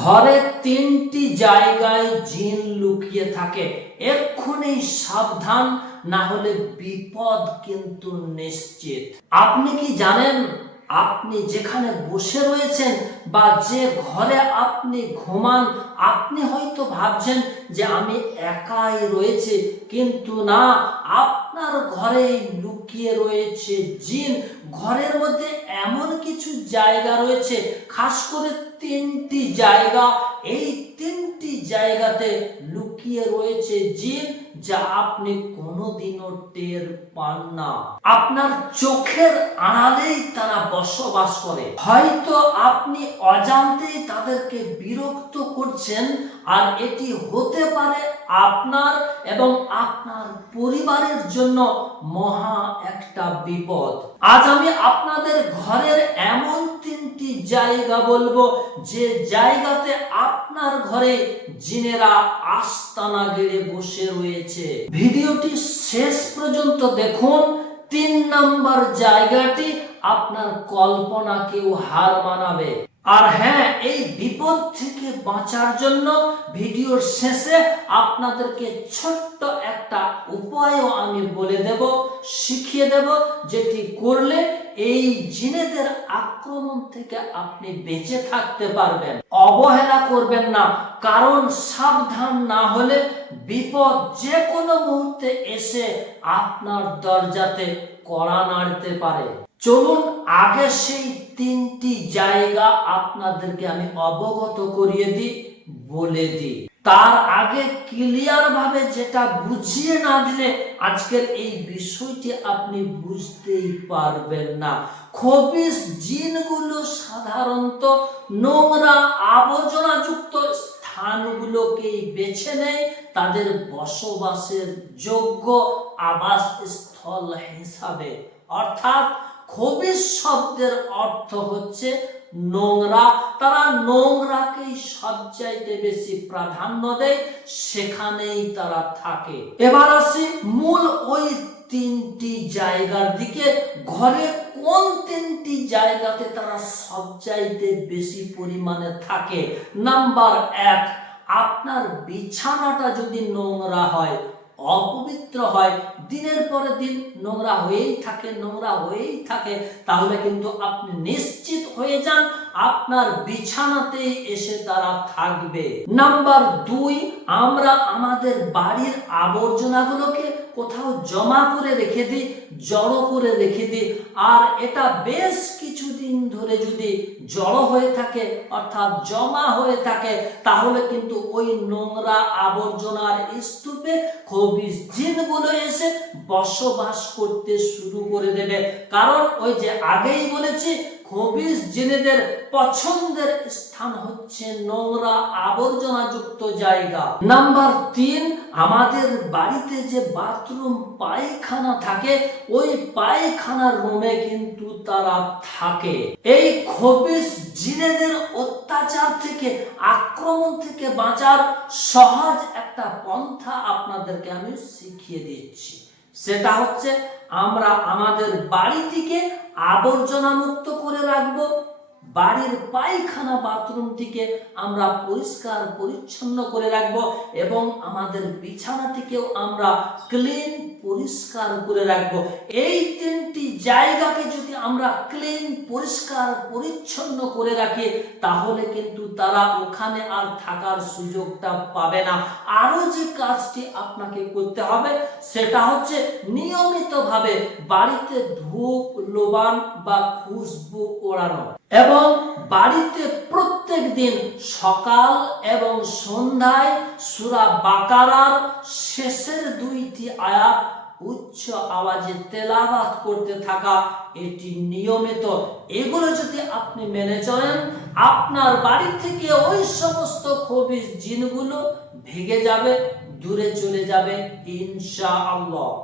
ঘরে তিনটি জায়গায় জিন লুকিয়ে থাকে, এক্ষুনি সাবধান, না হলে বিপদ কিন্তু নিশ্চিত। আপনি কি জানেন, আপনি যেখানে বসে রয়েছেন বা যে ঘরে আপনি ঘুমান, আপনি হয়তো ভাবছেন যে আমি একাই রয়েছে, কিন্তু না, আপনার ঘরে লুকিয়ে রয়েছে জিন। ঘরের মধ্যে এমন কিছু জায়গা রয়েছে, খাস করে তিনটি জায়গা, এই তিনটি জায়গাতে লুকিয়ে রয়েছে জিন, যা আপনি কোনোদিনও টের পান না। আপনার চোখের আড়ালেই তারা বসবাস করে। হয়তো আপনি অজান্তেই তাদেরকে বিরক্ত করছেন, আর এটি হতে পারে আপনার এবং আপনার পরিবারের জন্য মহা একটা বিপদ। আজ আমি আপনাদের ঘরের এমন তিনটি জায়গা বলবো, যে জায়গাতে আপনার ঘরে জিনেরা আস্তানা গেড়ে বসে রয়েছে। ভিডিওটি শেষ পর্যন্ত দেখুন। 3 নম্বর জায়গাটি আপনার কল্পনাকেও হার মানাবে। আর হ্যাঁ, এই বিপদ থেকে বাঁচার জন্য ভিডিওর শেষে আপনাদেরকে ছোট্ট একটা উপায়ও আমি বলে দেব, শিখিয়ে দেব, যেটি করলে এই জিনেদের আক্রমণ থেকে আপনি বেঁচে থাকতে পারবেন। অবহেলা করবেন না, কারণ সাবধান না হলে বিপদ যে কোনো মুহূর্তে এসে আপনার দরজাতে কড়া নাড়তে পারে। চলুন আগে সেই তিনটি জায়গা আপনাদেরকে আমি অবগত করিয়ে দিই, বলে দিই। তার আগে ক্লিয়ার ভাবে যেটা বুঝিয়ে না দিলে আজকের এই বিষয়টি আপনি বুঝতেই পারবেন না। খবিস জিনগুলো সাধারণত নোংরা আবর্জনাযুক্ত স্থানগুলোকেই বেছে নেয় তাদের বসবাসের যোগ্য আবাসস্থল হিসাবে। অর্থাৎ খবিস শব্দের অর্থ হচ্ছে নোংরা। তারা নোংরাকেই সবচাইতে বেশি প্রাধান্য দেয়, সেখানেই তারা থাকে। এবার আসি মূল ওই তিনটি জায়গার দিকে। ঘরে কোন তিনটি জায়গাতে তারা সবচাইতে বেশি পরিমাণে থাকে? নাম্বার 1, আপনার বিছানাটা যদি নোংরা হয়, অপবিত্র হয়, দিনের পরে দিন নোংরা হয়েই থাকে, তাহলে কিন্তু আপনি নিশ্চিত হয়ে যান আপনার বিছানাতে এসে তারা থাকবে। নাম্বার 2, আমরা আমাদের বাড়ির আবর্জনাগুলোকে কোথাও জমা করে রেখে দিই, জড়ো করে রেখে দিই, আর এটা বেশ কিছুদিন ধরে যদি জড়ো হয়ে থাকে, অর্থাৎ জমা হয়ে থাকে, তাহলে কিন্তু ওই নোংরা আবর্জনার স্তূপে খবিস জিনগুলো এসে বসবাস করতে শুরু করে দেবে। কারণ ওই যে আগেই বলেছি, খবিস জিনেদের পছন্দের স্থান হচ্ছে নোংরা আবর্জনাযুক্ত জায়গা। নাম্বার 3, আমাদের বাড়িতে যে বাথরুম পায়খানা থাকে, ওই পায়খানার রুমে কিন্তু তারা থাকে। এই খবিস জিনেদের অত্যাচার থেকে, আক্রমণ থেকে বাঁচার সহজ একটা পন্থা আপনাদেরকে আমি শিখিয়ে দিচ্ছি। সেটা হচ্ছে, আমরা আমাদের বাড়িটিকে আবর্জনা মুক্ত করে রাখবো, বাড়ির পায়খানা বাথরুমটিকে আমরা পরিষ্কার পরিচ্ছন্ন করে রাখবো, এবং আমাদের বিছানাটিকেও আমরা ক্লিন পরিষ্কার করে রাখবো। এই তিনটি জায়গাকে যদি আমরা ক্লিন পরিষ্কার পরিচ্ছন্ন করে রাখি, তাহলে কিন্তু তারা ওখানে আর থাকার সুযোগটা পাবে না। আরো যে কাজটি আপনাকে করতে হবে, সেটা হচ্ছে নিয়মিতভাবে বাড়িতে ধূপ, লোবান বা খুশবু ওড়ানো, এবং বাড়িতে প্রত্যেক দিন সকাল এবং সন্ধ্যায় সূরা বাকারার শেষের 2টি আয়াত উচ্চ আওয়াজে তেলাওয়াত করতে থাকা, এটি নিয়মিত। এগুলো যদি আপনি মেনে চলেন, আপনার বাড়ি থেকে ওই সমস্ত খবিস জিনগুলো ভেগে যাবে, দূরে চলে যাবে ইনশাআল্লাহ।